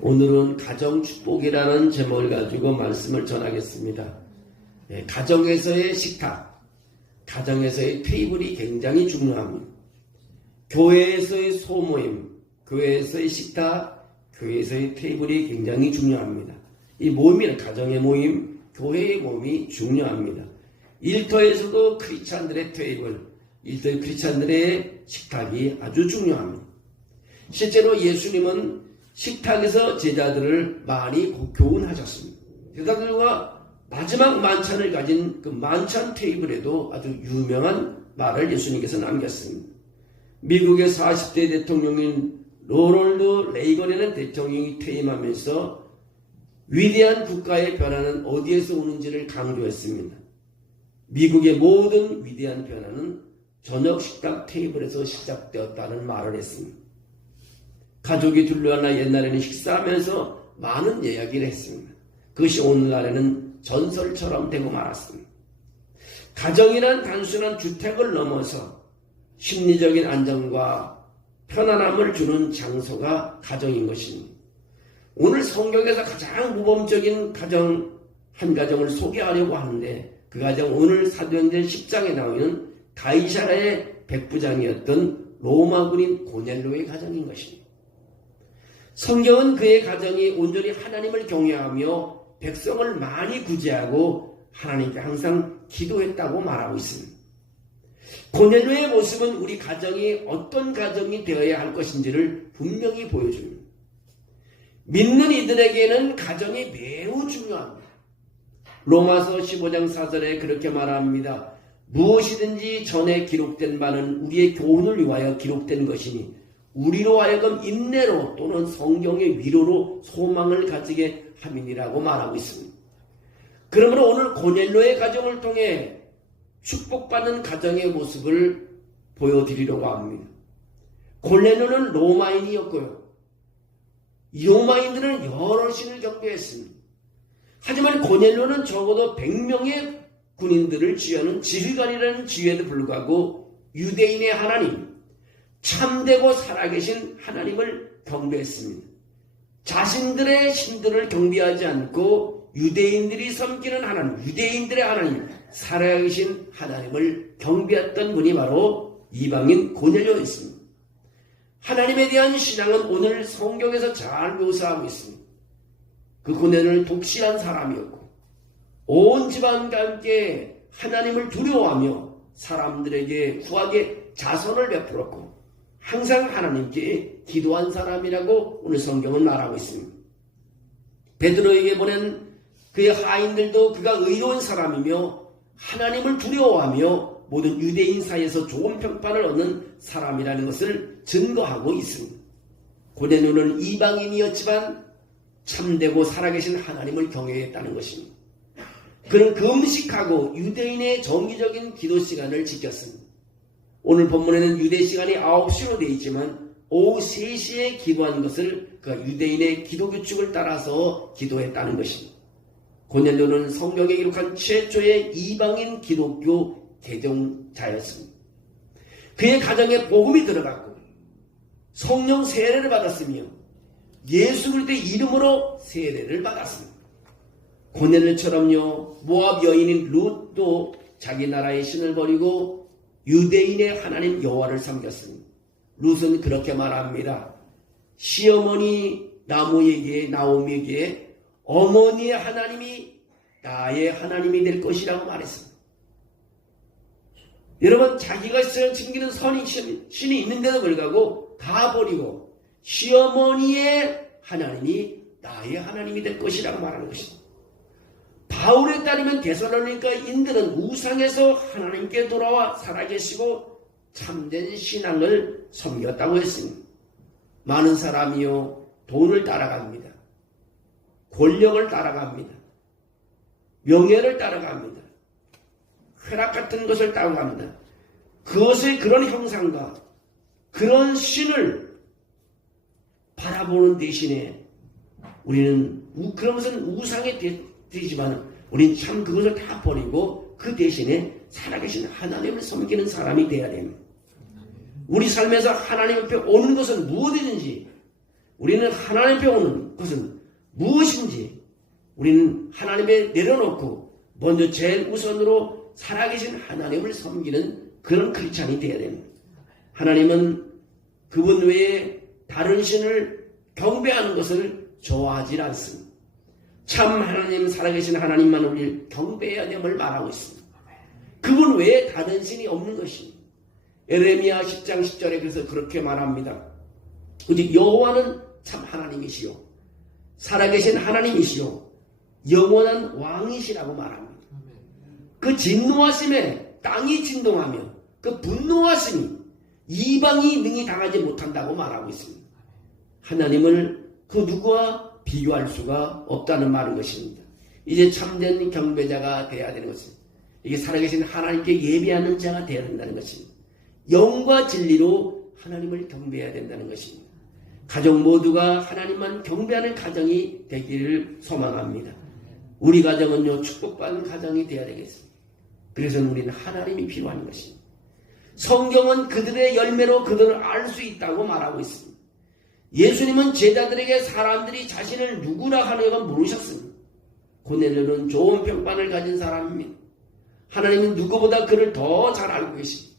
오늘은 가정축복이라는 제목을 가지고 말씀을 전하겠습니다. 가정에서의 식탁, 가정에서의 테이블이 굉장히 중요합니다. 교회에서의 소모임, 교회에서의 식탁, 교회에서의 테이블이 굉장히 중요합니다. 이 모임이란 가정의 모임, 교회의 모임이 중요합니다. 일터에서도 크리스찬들의 테이블, 일터의 크리스찬들의 식탁이 아주 중요합니다. 실제로 예수님은 식탁에서 제자들을 많이 교훈하셨습니다. 제자들과 마지막 만찬을 가진 그 만찬 테이블에도 아주 유명한 말을 예수님께서 남겼습니다. 미국의 40대 대통령인 로널드 레이건이라는 대통령이 퇴임하면서 위대한 국가의 변화는 어디에서 오는지를 강조했습니다. 미국의 모든 위대한 변화는 저녁 식탁 테이블에서 시작되었다는 말을 했습니다. 가족이 둘러앉아 옛날에는 식사하면서 많은 이야기를 했습니다. 그것이 오늘날에는 전설처럼 되고 말았습니다. 가정이란 단순한 주택을 넘어서 심리적인 안정과 편안함을 주는 장소가 가정인 것입니다. 오늘 성경에서 가장 모범적인 가정, 한 가정을 소개하려고 하는데 그 가정 오늘 사도행전 10장에 나오는 가이사라의 백부장이었던 로마 군인 고넬료의 가정인 것입니다. 성경은 그의 가정이 온전히 하나님을 경외하며 백성을 많이 구제하고 하나님께 항상 기도했다고 말하고 있습니다. 고넬료의 모습은 우리 가정이 어떤 가정이 되어야 할 것인지를 분명히 보여줍니다. 믿는 이들에게는 가정이 매우 중요합니다. 로마서 15장 4절에 그렇게 말합니다. 무엇이든지 전에 기록된 바는 우리의 교훈을 위하여 기록된 것이니 우리로 하여금 인내로 또는 성경의 위로로 소망을 가지게 함이니라고 말하고 있습니다. 그러므로 오늘 고넬료의 가정을 통해 축복받는 가정의 모습을 보여드리려고 합니다. 고넬료는 로마인이었고요. 이 로마인들은 여러 신을 경배했습니다. 하지만 고넬료는 적어도 100명의 군인들을 지휘하는 지휘관이라는 지위에도 불구하고 유대인의 하나님, 참되고 살아계신 하나님을 경배했습니다. 자신들의 신들을 경배하지 않고 유대인들이 섬기는 하나님, 유대인들의 하나님, 살아계신 하나님을 경배했던 분이 바로 이방인 고넬료였습니다. 하나님에 대한 신앙은 오늘 성경에서 잘 묘사하고 있습니다. 그 고넬료는 독실한 사람이었고 온 집안과 함께 하나님을 두려워하며 사람들에게 후하게 자선을 베풀었고 항상 하나님께 기도한 사람이라고 오늘 성경은 말하고 있습니다. 베드로에게 보낸 그의 하인들도 그가 의로운 사람이며 하나님을 두려워하며 모든 유대인 사이에서 좋은 평판을 얻는 사람이라는 것을 증거하고 있습니다. 고넬료는 이방인이었지만 참되고 살아계신 하나님을 경외했다는 것입니다. 그는 금식하고 유대인의 정기적인 기도 시간을 지켰습니다. 오늘 본문에는 유대 시간이 9시로 되어 있지만 오후 3시에 기도한 것을 그 유대인의 기도 규칙을 따라서 기도했다는 것입니다. 고넬료는 성경에 기록한 최초의 이방인 기독교 개종자였습니다. 그의 가정에 복음이 들어갔고 성령 세례를 받았으며 예수 그리스도의 이름으로 세례를 받았습니다. 고넬료처럼요 모압 여인인 룻도 자기 나라의 신을 버리고 유대인의 하나님 여호와를 섬겼습니다. 룻은 그렇게 말합니다. 시어머니 나오미에게 어머니의 하나님이 나의 하나님이 될 것이라고 말했습니다. 여러분 자기가 섬기는 신이 있는데도 불구하고 다 버리고 시어머니의 하나님이 나의 하나님이 될 것이라고 말하는 것입니다. 바울에 따르면 데살로니가인들은 우상에서 하나님께 돌아와 살아계시고 참된 신앙을 섬겼다고 했습니다. 많은 사람이요 돈을 따라갑니다. 권력을 따라갑니다. 명예를 따라갑니다. 쾌락 같은 것을 따라갑니다. 그것의 그런 형상과 그런 신을 바라보는 대신에 우리는 그러면서 우상에 되지만 우리는 참 그것을 다 버리고 그 대신에 살아계신 하나님을 섬기는 사람이 되어야 됩니다. 우리 삶에서 하나님 앞에 오는 것은 무엇이든지 우리는 하나님 앞에 오는 것은 무엇인지 우리는 하나님에 내려놓고 먼저 제일 우선으로 살아계신 하나님을 섬기는 그런 크리스찬이 되어야 됩니다. 하나님은 그분 외에 다른 신을 경배하는 것을 좋아하지 않습니다. 참 하나님, 살아계신 하나님만 우리를 경배해야 됨을 말하고 있습니다. 그분 외에 다른 신이 없는 것입니다. 에레미야 10장 10절에 그래서 그렇게 말합니다. 오직 여호와는 참 하나님이시요 살아계신 하나님이시요 영원한 왕이시라고 말합니다. 그 진노하심에 땅이 진동하며 그 분노하심이 이방이 능히 당하지 못한다고 말하고 있습니다. 하나님을 그 누구와 비교할 수가 없다는 말인 것입니다. 이제 참된 경배자가 되어야 되는 것입니다. 이게 살아계신 하나님께 예배하는 자가 되어야 된다는 것입니다. 영과 진리로 하나님을 경배해야 된다는 것입니다. 가족 모두가 하나님만 경배하는 가정이 되기를 소망합니다. 우리 가정은요, 축복받는 가정이 되어야 되겠습니다. 그래서 우리는 하나님이 필요한 것입니다. 성경은 그들의 열매로 그들을 알 수 있다고 말하고 있습니다. 예수님은 제자들에게 사람들이 자신을 누구라 하느냐고 물으셨습니다. 고넬료는 좋은 평판을 가진 사람입니다. 하나님은 누구보다 그를 더 잘 알고 계십니다.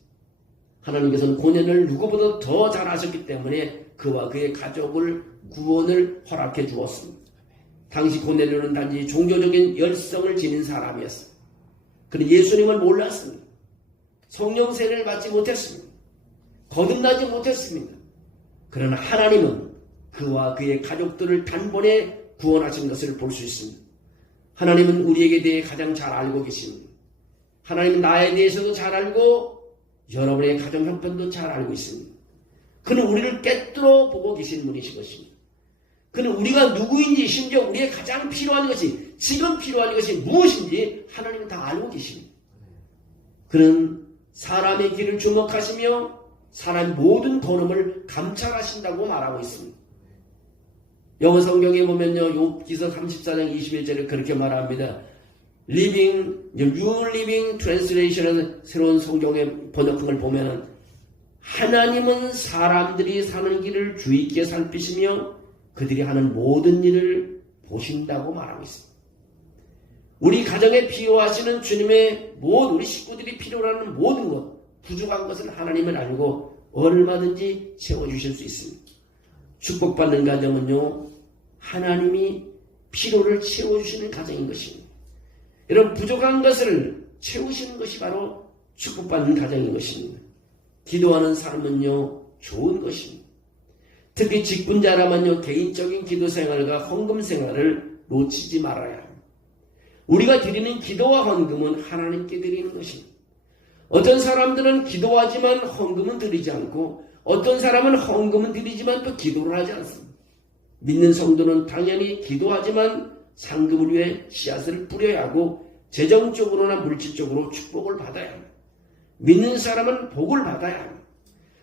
하나님께서는 고넬료를 누구보다 더 잘 아셨기 때문에 그와 그의 가족을 구원을 허락해 주었습니다. 당시 고넬료는 단지 종교적인 열성을 지닌 사람이었습니다. 그는 예수님을 몰랐습니다. 성령 세례를 받지 못했습니다. 거듭나지 못했습니다. 그러나 하나님은 그와 그의 가족들을 단번에 구원하신 것을 볼 수 있습니다. 하나님은 우리에게 대해 가장 잘 알고 계십니다. 하나님은 나에 대해서도 잘 알고 여러분의 가정 형편도 잘 알고 있습니다. 그는 우리를 꿰뚫어 보고 계신 분이신 것입니다. 그는 우리가 누구인지 심지어 우리의 가장 필요한 것이 지금 필요한 것이 무엇인지 하나님은 다 알고 계십니다. 그는 사람의 길을 주목하시며 사람의 모든 걸음을 감찰하신다고 말하고 있습니다. 영어 성경에 보면요, 욥기서 34장 21절에 그렇게 말합니다. New Living Translation은 새로운 성경의 번역본을 보면은 하나님은 사람들이 사는 길을 주의 있게 살피시며 그들이 하는 모든 일을 보신다고 말하고 있습니다. 우리 가정에 필요하시는 주님의 우리 식구들이 필요로 하는 모든 것, 부족한 것을 하나님은 알고 얼마든지 채워주실 수 있습니다. 축복받는 가정은요, 하나님이 필요를 채워주시는 가정인 것입니다. 이런 부족한 것을 채우시는 것이 바로 축복받는 가정인 것입니다. 기도하는 삶은요, 좋은 것입니다. 특히 직분자라면요, 개인적인 기도 생활과 헌금 생활을 놓치지 말아야 합니다. 우리가 드리는 기도와 헌금은 하나님께 드리는 것입니다. 어떤 사람들은 기도하지만 헌금은 드리지 않고 어떤 사람은 헌금은 드리지만 또 기도를 하지 않습니다. 믿는 성도는 당연히 기도하지만 상급을 위해 씨앗을 뿌려야 하고 재정적으로나 물질적으로 축복을 받아야 합니다. 믿는 사람은 복을 받아야 합니다.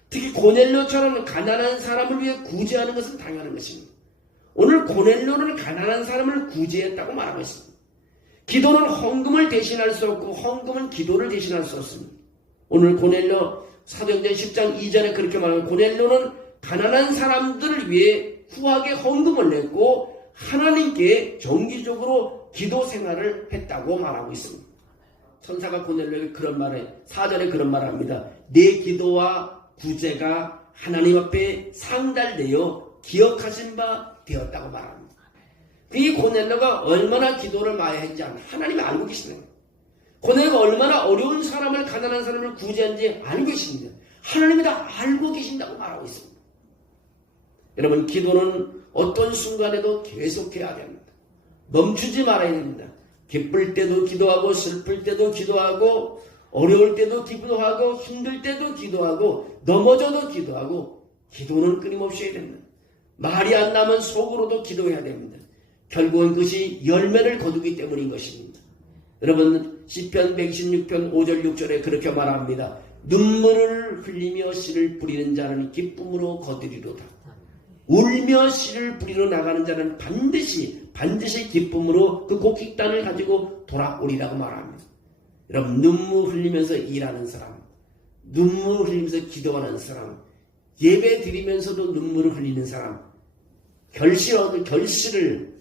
특히 고넬료처럼 가난한 사람을 위해 구제하는 것은 당연한 것입니다. 오늘 고넬료는 가난한 사람을 구제했다고 말하고 있습니다. 기도는 헌금을 대신할 수 없고 헌금은 기도를 대신할 수 없습니다. 오늘 고넬료 사도행전 10장 2절에 그렇게 말하면 고넬료는 가난한 사람들을 위해 후하게 헌금을 냈고 하나님께 정기적으로 기도 생활을 했다고 말하고 있습니다. 천사가 고넬료에게 그런 말을 4절에 그런 말을 합니다. 내 기도와 구제가 하나님 앞에 상달되어 기억하신 바 되었다고 말합니다. 이 고넬료가 얼마나 기도를 많이 했는지 하나님이 알고 계시는 거예요. 고넬료가 얼마나 어려운 사람을, 가난한 사람을 구제한지 알고 계십니다. 하나님이 다 알고 계신다고 말하고 있습니다. 여러분, 기도는 어떤 순간에도 계속해야 됩니다. 멈추지 말아야 됩니다. 기쁠 때도 기도하고 슬플 때도 기도하고 어려울 때도 기도하고 힘들 때도 기도하고 넘어져도 기도하고 기도는 끊임없이 해야 됩니다. 말이 안 나면 속으로도 기도해야 됩니다. 결국은 그것이 열매를 거두기 때문인 것입니다. 여러분, 시편 116편 5절 6절에 그렇게 말합니다. 눈물을 흘리며 씨를 뿌리는 자는 기쁨으로 거두리로다. 울며 씨를 뿌리러 나가는 자는 반드시 기쁨으로 그 곡식단을 가지고 돌아오리라고 말합니다. 여러분, 눈물 흘리면서 일하는 사람, 눈물 흘리면서 기도하는 사람, 예배 드리면서도 눈물을 흘리는 사람, 결실을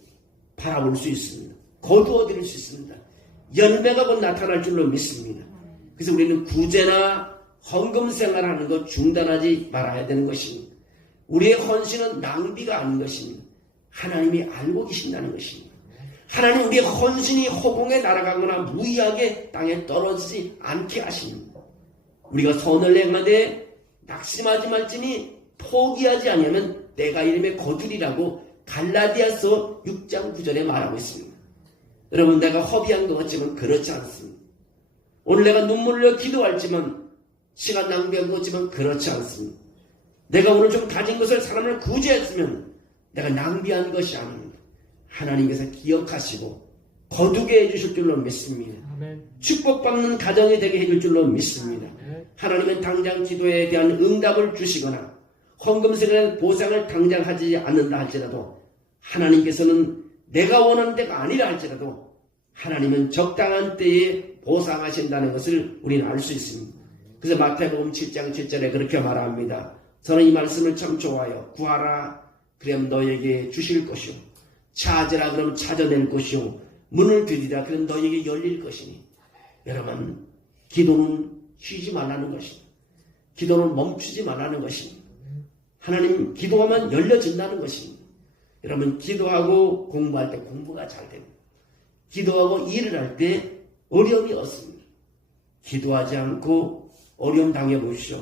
바라볼 수 있습니다. 거두어 드릴 수 있습니다. 열매가 곧 나타날 줄로 믿습니다. 그래서 우리는 구제나 헌금 생활하는 것 중단하지 말아야 되는 것입니다. 우리의 헌신은 낭비가 아닌 것입니다. 하나님이 알고 계신다는 것입니다. 하나님 우리의 헌신이 허공에 날아가거나 무의하게 땅에 떨어지지 않게 하십니다. 우리가 선을 행하되 낙심하지 말지니 포기하지 않으면 때가 이름에 거두리라고 갈라디아서 6장 9절에 말하고 있습니다. 여러분, 내가 허비한 것 같지만 그렇지 않습니다. 오늘 내가 눈물 흘려 기도할지만 시간 낭비한 것 같지만 그렇지 않습니다. 내가 오늘 좀 가진 것을 사람을 구제했으면 내가 낭비한 것이 아닙니다. 하나님께서 기억하시고 거두게 해주실 줄로 믿습니다. 아멘. 축복받는 가정이 되게 해줄 줄로 믿습니다. 아멘. 하나님은 당장 기도에 대한 응답을 주시거나 헌금생활 보상을 당장 하지 않는다 할지라도 하나님께서는 내가 원하는 데가 아니라 할지라도 하나님은 적당한 때에 보상하신다는 것을 우리는 알 수 있습니다. 그래서 마태복음 7장 7절에 그렇게 말합니다. 저는 이 말씀을 참 좋아요. 구하라 그럼 너에게 주실 것이요 찾으라 그럼 찾아낼 것이요 문을 두드리라 그럼 너에게 열릴 것이니. 여러분, 기도는 쉬지 말라는 것입니다. 기도는 멈추지 말라는 것입니다. 하나님 기도하면 열려진다는 것입니다. 여러분, 기도하고 공부할 때 공부가 잘 됩니다. 기도하고 일을 할 때 어려움이 없습니다. 기도하지 않고 어려움 당해보시오.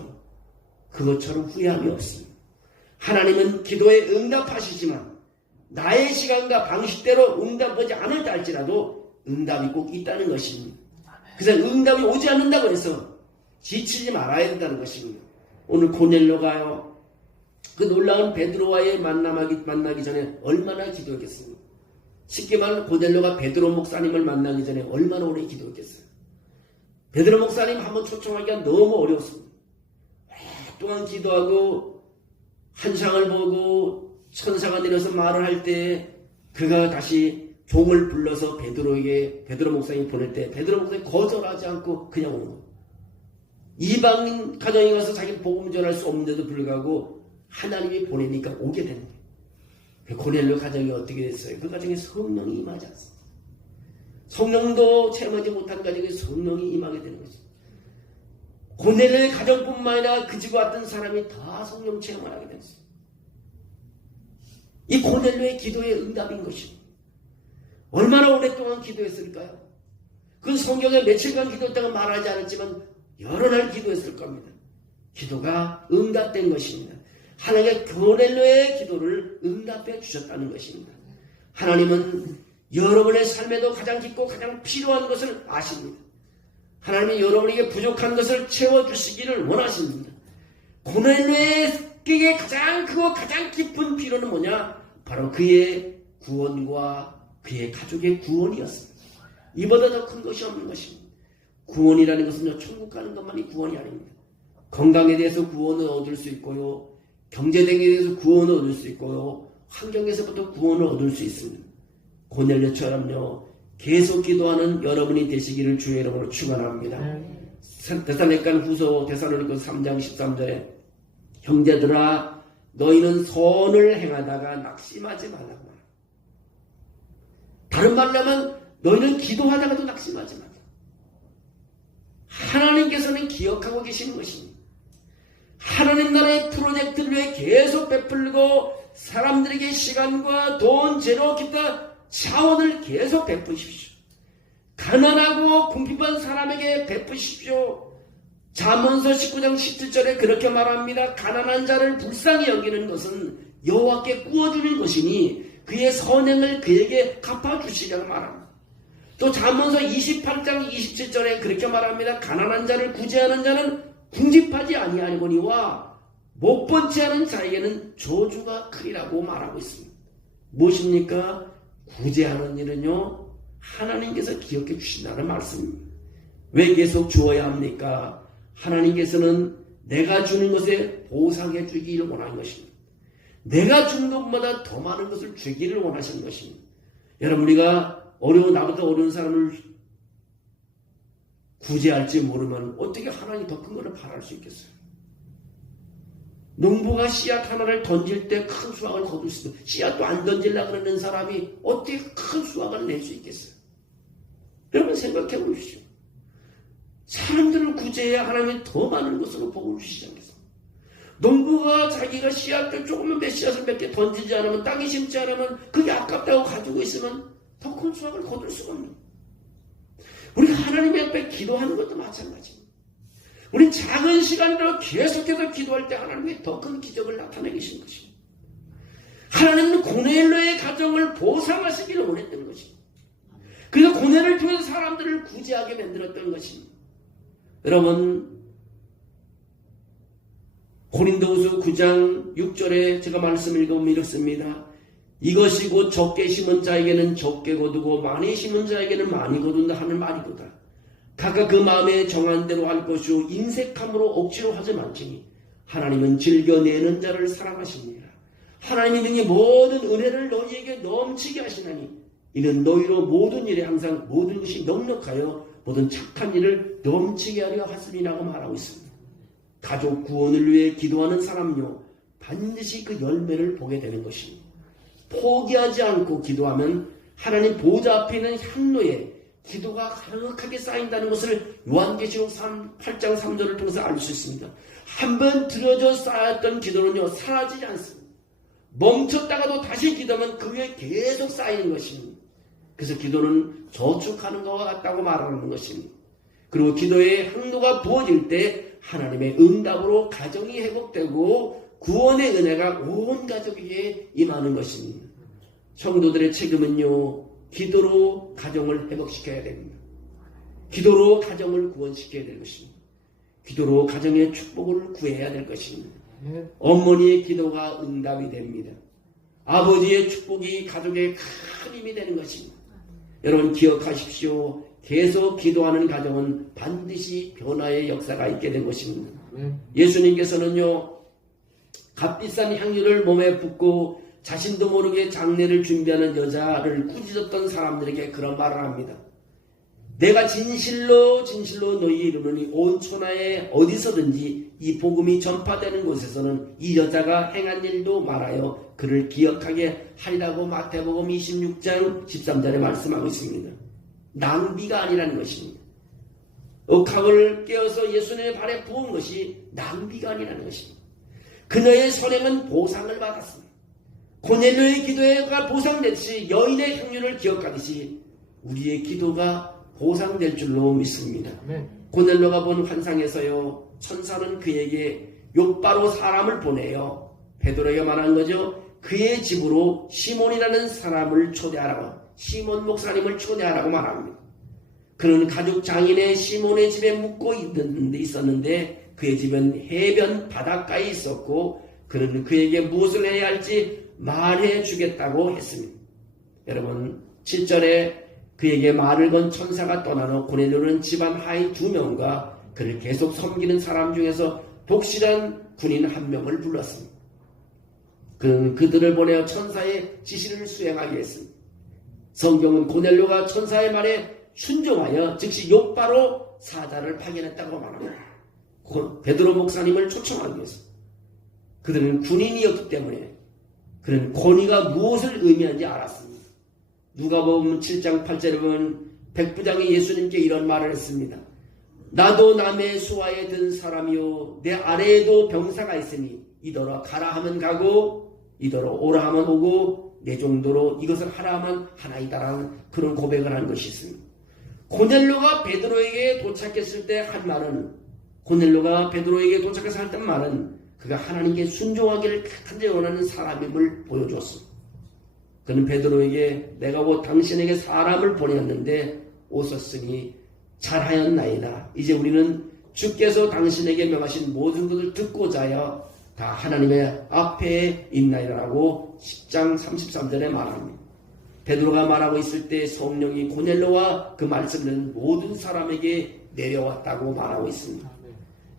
그것처럼 후회함이 없습니다. 하나님은 기도에 응답하시지만 나의 시간과 방식대로 응답하지 않을 때 할지라도 응답이 꼭 있다는 것입니다. 그래서 응답이 오지 않는다고 해서 지치지 말아야 된다는 것입니다. 오늘 고넬료가요, 그 놀라운 베드로와의 만나기 전에 얼마나 기도했겠습니까? 쉽게 말하면 고넬료가 베드로 목사님을 만나기 전에 얼마나 오래 기도했겠어요? 베드로 목사님 한번 초청하기가 너무 어려웠습니다. 오랫동안 기도하고 환상을 보고 천사가 내려서 말을 할 때 그가 다시 종을 불러서 베드로 목사님이 보낼 때 베드로 목사님이 거절하지 않고 그냥 오는 거예요. 이방인 가정에 가서 자기 복음 전할 수 없는데도 불구하고 하나님이 보내니까 오게 되는 거예요. 그 고넬료 가정이 어떻게 됐어요? 그 가정에 성령이 임하지 않습니다. 성령도 체험하지 못한 가정에 성령이 임하게 되는 거죠. 고넬료의 가정뿐만 아니라 그 집에 왔던 사람이 다 성령 체험을 하게 됐어요. 이 고넬료의 기도의 응답인 것입니다. 얼마나 오랫동안 기도했을까요? 그 성경에 며칠간 기도했다고 말하지 않았지만 여러 날 기도했을 겁니다. 기도가 응답된 것입니다. 하나님의 고넬료의 기도를 응답해 주셨다는 것입니다. 하나님은 여러분의 삶에도 가장 깊고 가장 필요한 것을 아십니다. 하나님은 여러분에게 부족한 것을 채워주시기를 원하십니다. 고넬료에게 가장 크고 가장 깊은 필요는 뭐냐? 바로 그의 구원과 그의 가족의 구원이었습니다. 이보다 더 큰 것이 없는 것입니다. 구원이라는 것은 천국 가는 것만이 구원이 아닙니다. 건강에 대해서 구원을 얻을 수 있고요. 경제 등에 대해서 구원을 얻을 수 있고요. 환경에서부터 구원을 얻을 수 있습니다. 고넬료처럼요. 계속 기도하는 여러분이 되시기를 주의 이름으로 축원합니다. 데살로니가후서 3장 13절에 형제들아 너희는 선을 행하다가 낙심하지 말라고 말합니다. 다른 말로 하면 너희는 기도하다가도 낙심하지 말라. 하나님께서는 기억하고 계시는 것입니다. 하나님 나라의 프로젝트를 위해 계속 베풀고 사람들에게 시간과 돈, 재료, 기타 자원을 계속 베푸십시오. 가난하고 궁핍한 사람에게 베푸십시오. 잠언서 19장 17절에 그렇게 말합니다. 가난한 자를 불쌍히 여기는 것은 여호와께 구워주는 것이니 그의 선행을 그에게 갚아주시라고 말합니다. 또 잠언서 28장 27절에 그렇게 말합니다. 가난한 자를 구제하는 자는 궁핍하지 아니하니와 못 번지 않은 자에게는 저주가 크리라고 말하고 있습니다. 무엇입니까? 구제하는 일은요, 하나님께서 기억해 주신다는 말씀입니다. 왜 계속 주어야 합니까? 하나님께서는 내가 주는 것에 보상해 주기를 원하는 것입니다. 내가 주는 것보다 더 많은 것을 주기를 원하시는 것입니다. 여러분, 우리가 나보다 어려운 사람을 구제할지 모르면 어떻게 하나님이 더 큰 것을 바랄 수 있겠어요? 농부가 씨앗 하나를 던질 때 큰 수확을 거둘 수 있어. 씨앗도 안 던질라 그러는 사람이 어떻게 큰 수확을 낼 수 있겠어요? 여러분 생각해 보십시오. 사람들을 구제해야 하나님이 더 많은 것으로 복을 주시지 않겠어요? 농부가 자기가 씨앗을 조금만 몇 씨앗을 몇 개 던지지 않으면, 땅에 심지 않으면 그게 아깝다고 가지고 있으면 더 큰 수확을 거둘 수가 없는. 우리가 하나님 앞에 기도하는 것도 마찬가지입니다. 우리 작은 시간이라도 계속해서 기도할 때 하나님이 더 큰 기적을 나타내 계신 것입니다. 하나님은 고넬료의 가정을 보상하시기를 원했던 것입니다. 그래서 고넬을 통해서 사람들을 구제하게 만들었던 것입니다. 여러분, 고린도후서 9장 6절에 제가 말씀 읽어보면 이렇습니다. 이것이 곧 적게 심은 자에게는 적게 거두고 많이 심은 자에게는 많이 거둔다 하는 말이도다. 각각 그 마음에 정한 대로 할 것이요 인색함으로 억지로 하지 말지니 하나님은 즐겨내는 자를 사랑하십니다. 하나님이 능히 모든 은혜를 너희에게 넘치게 하시나니 이는 너희로 모든 일에 항상 모든 것이 넉넉하여 모든 착한 일을 넘치게 하려 하심이라고 말하고 있습니다. 가족 구원을 위해 기도하는 사람요 반드시 그 열매를 보게 되는 것입니다. 포기하지 않고 기도하면 하나님 보좌 앞에 있는 향로에 기도가 가득하게 쌓인다는 것을 요한계시록 8장 3절을 통해서 알 수 있습니다. 한번 들어져 쌓였던 기도는요 사라지지 않습니다. 멈췄다가도 다시 기도하면 그 위에 계속 쌓이는 것입니다. 그래서 기도는 저축하는 것과 같다고 말하는 것입니다. 그리고 기도의 항로가 부어질 때 하나님의 응답으로 가정이 회복되고 구원의 은혜가 온 가족에게 임하는 것입니다. 성도들의 책임은요 기도로 가정을 회복시켜야 됩니다. 기도로 가정을 구원시켜야 될 것입니다. 기도로 가정의 축복을 구해야 될 것입니다. 어머니의 기도가 응답이 됩니다. 아버지의 축복이 가족의 큰 힘이 되는 것입니다. 여러분 기억하십시오. 계속 기도하는 가정은 반드시 변화의 역사가 있게 된 것입니다. 예수님께서는요 값비싼 향유를 몸에 붓고 자신도 모르게 장례를 준비하는 여자를 꾸짖었던 사람들에게 그런 말을 합니다. 내가 진실로 진실로 너희에 이르노니 온 천하에 어디서든지 이 복음이 전파되는 곳에서는 이 여자가 행한 일도 말하여 그를 기억하게 하리라고 마태복음 26장 13절에 말씀하고 있습니다. 낭비가 아니라는 것입니다. 억합을 깨어서 예수님의 발에 부은 것이 낭비가 아니라는 것입니다. 그녀의 선행은 보상을 받았습니다. 고넬료의 기도가 보상됐듯이 여인의 향유를 기억하듯이 우리의 기도가 보상될 줄로 믿습니다. 고넬료가 본 환상에서요 천사는 그에게 욥바로 사람을 보내요. 베드로에게 말한 거죠. 그의 집으로 시몬이라는 사람을 초대하라고, 시몬 목사님을 초대하라고 말합니다. 그는 가죽 장인의 시몬의 집에 묵고 있었는데 그의 집은 해변 바닷가에 있었고 그는 그에게 무엇을 해야 할지 말해 주겠다고 했습니다. 여러분 7절에 그에게 말을 건 천사가 떠난 후 고넬료는 집안 하인 2명과 그를 계속 섬기는 사람 중에서 독실한 군인 1명을 불렀습니다. 그는 그들을 보내어 천사의 지시를 수행하게 했습니다. 성경은 고넬료가 천사의 말에 순종하여 즉시 욥바로 사자를 파견했다고 말합니다. 베드로 목사님을 초청하기 위해서. 그들은 군인이었기 때문에 그는 권위가 무엇을 의미하는지 알았습니다. 누가복음 7장 8절에 보면 백부장이 예수님께 이런 말을 했습니다. 나도 남의 수하에 든 사람이요 내 아래에도 병사가 있으니 이더러 가라 하면 가고 이더러 오라 하면 오고 내 정도로 이것을 하라 하면 하나이다라는 그런 고백을 한 것이 있습니다. 고넬료가 베드로에게 도착했을 때 한 말은, 고넬료가 베드로에게 도착해서 했던 말은 그가 하나님께 순종하기를 간절히 원하는 사람임을 보여주었습니다. 그는 베드로에게 내가 곧 당신에게 사람을 보내었는데 오셨으니 잘하였나이다. 이제 우리는 주께서 당신에게 명하신 모든 것을 듣고자 하여 다 하나님의 앞에 있나이다라고 10장 33절에 말합니다. 베드로가 말하고 있을 때 성령이 고넬료와 그 말씀을 모든 사람에게 내려왔다고 말하고 있습니다.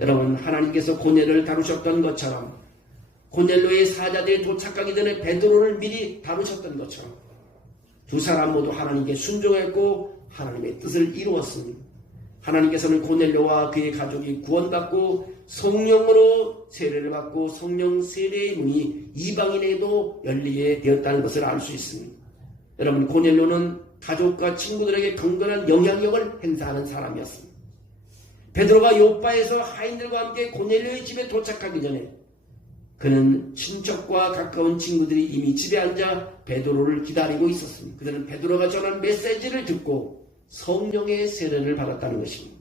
여러분 하나님께서 고넬료를 다루셨던 것처럼 고넬료의 사자들이 도착하기 전에 베드로를 미리 다루셨던 것처럼 두 사람 모두 하나님께 순종했고 하나님의 뜻을 이루었습니다. 하나님께서는 고넬료와 그의 가족이 구원받고 성령으로 세례를 받고 성령 세례의 문이 이방인에게도 열리게 되었다는 것을 알 수 있습니다. 여러분, 고넬료는 가족과 친구들에게 강건한 영향력을 행사하는 사람이었습니다. 베드로가 요빠에서 하인들과 함께 고넬료의 집에 도착하기 전에 그는 친척과 가까운 친구들이 이미 집에 앉아 베드로를 기다리고 있었습니다. 그들은 베드로가 전한 메시지를 듣고 성령의 세례를 받았다는 것입니다.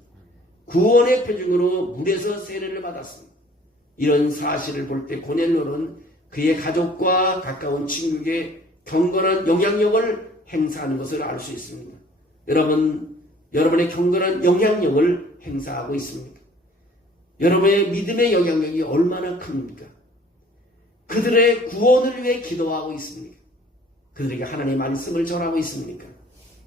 구원의 표징으로 물에서 세례를 받았습니다. 이런 사실을 볼 때 고넬료는 그의 가족과 가까운 친구에게 경건한 영향력을 행사하는 것을 알 수 있습니다. 여러분의 경건한 영향력을 행사하고 있습니까? 여러분의 믿음의 영향력이 얼마나 큽니까? 그들의 구원을 위해 기도하고 있습니까? 그들에게 하나님의 말씀을 전하고 있습니까?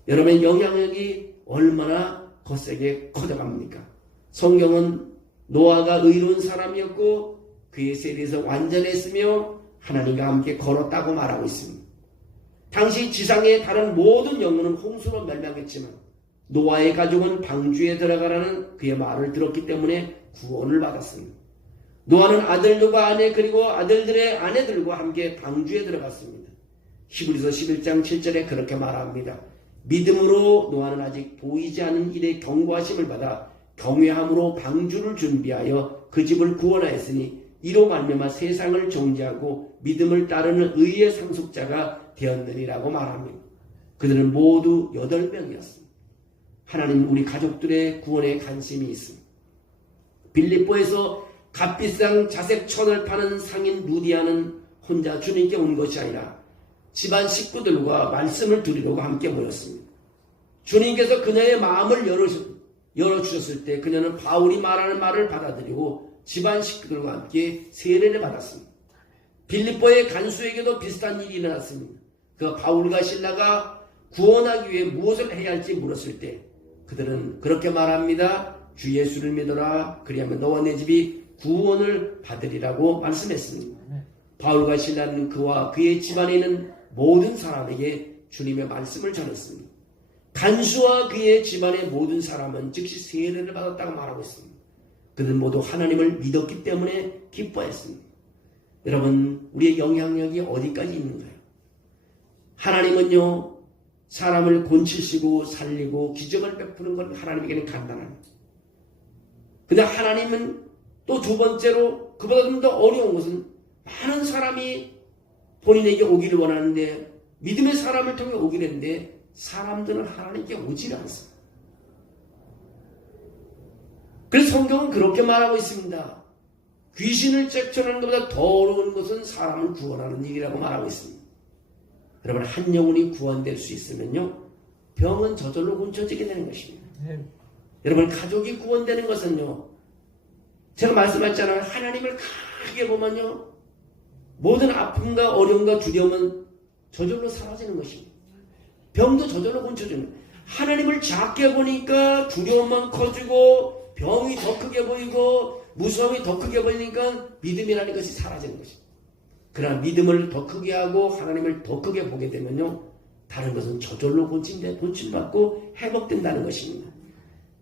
여러분의 영향력이 얼마나 거세게 커져갑니까? 성경은 노아가 의로운 사람이었고 그의 세대에서 완전했으며 하나님과 함께 걸었다고 말하고 있습니다. 당시 지상의 다른 모든 영혼은 홍수로 멸망했지만 노아의 가족은 방주에 들어가라는 그의 말을 들었기 때문에 구원을 받았습니다. 노아는 아들들과 아내 그리고 아들들의 아내들과 함께 방주에 들어갔습니다. 히브리서 11장 7절에 그렇게 말합니다. 믿음으로 노아는 아직 보이지 않는 일의 경고하심을 받아 경외함으로 방주를 준비하여 그 집을 구원하였으니 이로 말미암아 세상을 정죄하고 믿음을 따르는 의의 상속자가 되었느니라고 말합니다. 그들은 모두 8명이었습니다. 하나님 우리 가족들의 구원에 관심이 있습니다. 빌립보에서 값비싼 자색 천을 파는 상인 루디아는 혼자 주님께 온 것이 아니라 집안 식구들과 말씀을 드리려고 함께 모였습니다. 주님께서 그녀의 마음을 열어주셨을 때 그녀는 바울이 말하는 말을 받아들이고 집안 식구들과 함께 세례를 받았습니다. 빌립보의 간수에게도 비슷한 일이 일어났습니다. 그 바울과 실라가 구원하기 위해 무엇을 해야 할지 물었을 때 그들은 그렇게 말합니다. 주 예수를 믿어라. 그리하면 너와 내 집이 구원을 받으리라고 말씀했습니다. 바울과 실라는 그와 그의 집안에 있는 모든 사람에게 주님의 말씀을 전했습니다. 간수와 그의 집안의 모든 사람은 즉시 세례를 받았다고 말하고 있습니다. 그들은 모두 하나님을 믿었기 때문에 기뻐했습니다. 여러분, 우리의 영향력이 어디까지 있는가요? 하나님은요, 사람을 곤치시고 살리고 기적을 베푸는 건 하나님에게는 간단합니다. 근데 하나님은 또 두 번째로 그보다 좀 더 어려운 것은 많은 사람이 본인에게 오기를 원하는데 믿음의 사람을 통해 오기를 했는데 사람들은 하나님께 오질 않습니다. 그래서 성경은 그렇게 말하고 있습니다. 귀신을 쫓아내는 것보다 더 어려운 것은 사람을 구원하는 일이라고 말하고 있습니다. 여러분, 한 영혼이 구원될 수 있으면요, 병은 저절로 고쳐지게 되는 것입니다. 여러분, 가족이 구원되는 것은요, 제가 말씀하셨잖아요. 하나님을 크게 보면요, 모든 아픔과 어려움과 두려움은 저절로 사라지는 것입니다. 병도 저절로 고쳐지는 거예요. 하나님을 작게 보니까 두려움만 커지고 병이 더 크게 보이고 무서움이 더 크게 보이니까 믿음이라는 것이 사라지는 것입니다. 그러나 믿음을 더 크게 하고 하나님을 더 크게 보게 되면요, 다른 것은 저절로 고침받고 회복된다는 것입니다.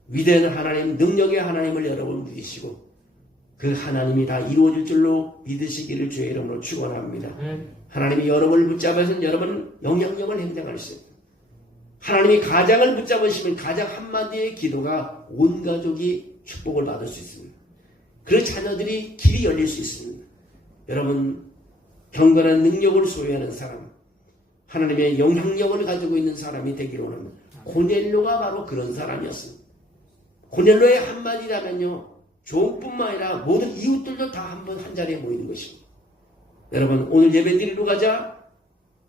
위대한 하나님, 능력의 하나님을 여러분 믿으시고 그 하나님이 다 이루어질 줄로 믿으시기를 주의 이름으로 축원합니다. 하나님이 여러분을 붙잡아서 여러분 영향력을 행장할 수 있습니다. 하나님이 가장을 붙잡으시면 가장 한마디의 기도가 온 가족이 축복을 받을 수 있습니다. 그 자녀들이 길이 열릴 수 있습니다. 여러분, 경건한 능력을 소유하는 사람, 하나님의 영향력을 가지고 있는 사람이 되기를 원합니다. 고넬료가 바로 그런 사람이었습니다. 고넬료의 한마디라면요, 종뿐만 아니라 모든 이웃들도 다 한 자리에 모이는 것입니다. 여러분, 오늘 예배 드리러 가자,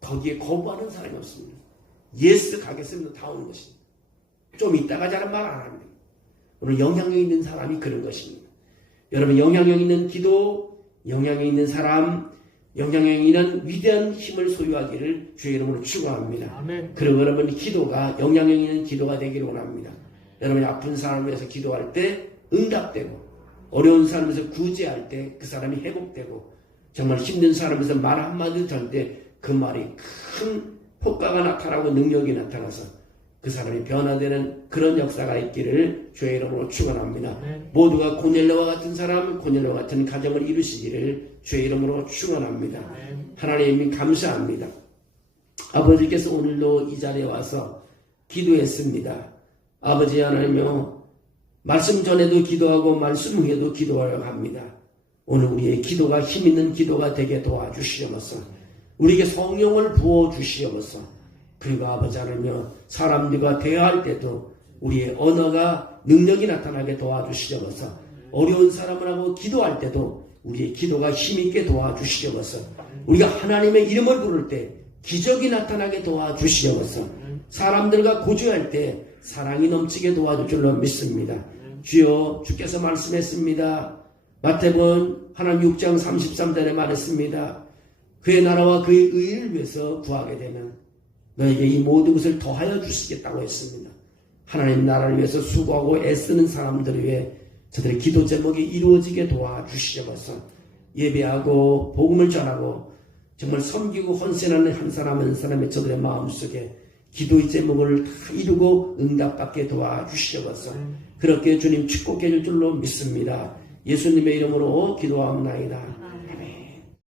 거기에 거부하는 사람이 없습니다. 예스 가겠습니다. 다 오는 것입니다. 좀 이따 가자는 말 안 합니다. 오늘 영향력 있는 사람이 그런 것입니다. 여러분, 영향력 있는 기도, 영향력 있는 사람, 영향력 있는 위대한 힘을 소유하기를 주의 이름으로 축원합니다. 그리고 여러분, 기도가 영향력 있는 기도가 되기를 원합니다. 여러분이 아픈 사람을 위해서 기도할 때 응답되고, 어려운 사람에서 구제할 때 그 사람이 회복되고, 정말 힘든 사람에서 말 한마디 할 때 그 말이 큰 효과가 나타나고 능력이 나타나서 그 사람이 변화되는 그런 역사가 있기를 주의 이름으로 축원합니다. 모두가 고넬료와 같은 사람, 고넬료와 같은 가정을 이루시기를 주의 이름으로 축원합니다. 하나님 감사합니다. 아버지께서 오늘도 이 자리에 와서 기도했습니다. 아버지 하나님여, 말씀 전에도 기도하고 말씀 후에도 기도하려고 합니다. 오늘 우리의 기도가 힘있는 기도가 되게 도와주시옵소서. 우리에게 성령을 부어주시옵소서. 그리고 아버지 하나님여, 사람들과 대화할 때도 우리의 언어가 능력이 나타나게 도와주시옵소서. 어려운 사람을 하고 기도할 때도 우리의 기도가 힘있게 도와주시옵소서. 우리가 하나님의 이름을 부를 때 기적이 나타나게 도와주시옵소서. 사람들과 고주할 때 사랑이 넘치게 도와줄 줄로 믿습니다. 주여, 주께서 말씀했습니다. 마태복음 하나님 6장 33절에 말했습니다. 그의 나라와 그의 의를 위해서 구하게 되면 너에게 이 모든 것을 더하여 주시겠다고 했습니다. 하나님 나라를 위해서 수고하고 애쓰는 사람들을 위해 저들의 기도 제목이 이루어지게 도와주시옵소서. 예배하고 복음을 전하고 정말 섬기고 헌신하는 한 사람 한 사람의 저들의 마음속에 기도의 제목을 다 이루고 응답받게 도와주시옵소서. 그렇게 주님 축복해 줄 줄로 믿습니다. 예수님의 이름으로 기도하옵나이다. 아멘.